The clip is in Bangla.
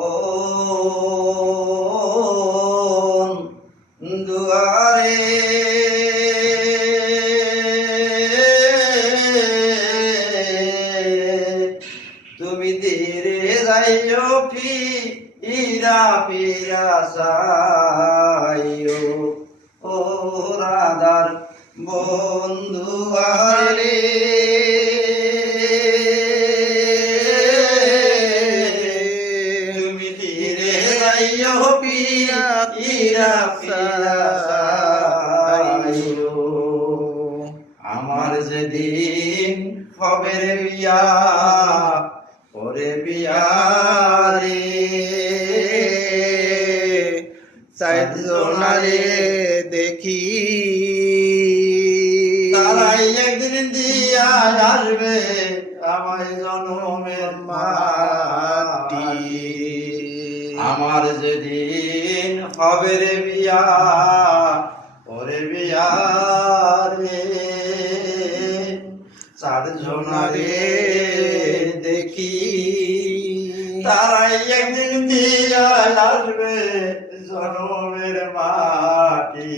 ও দুয়ারে তুমি ধীরে যাইও ফিরা ফিরা যাইও ও রাধার বন্ধু আরে তুমি ধীরে যাইও ফিরা ফিরা যাইও আমার যেদিন হবে রে বিয়া ওরে বিয়া রে চারজনারে দেখি তারাই একদিন দিয়া আসবে আমায় জনমের মাটি আমার যেদিন হবে রে বিয়া ওরে বিয়া রে চারজনারে দেখি তারাই একদিন দিয়া আসবে জনমের মাটি।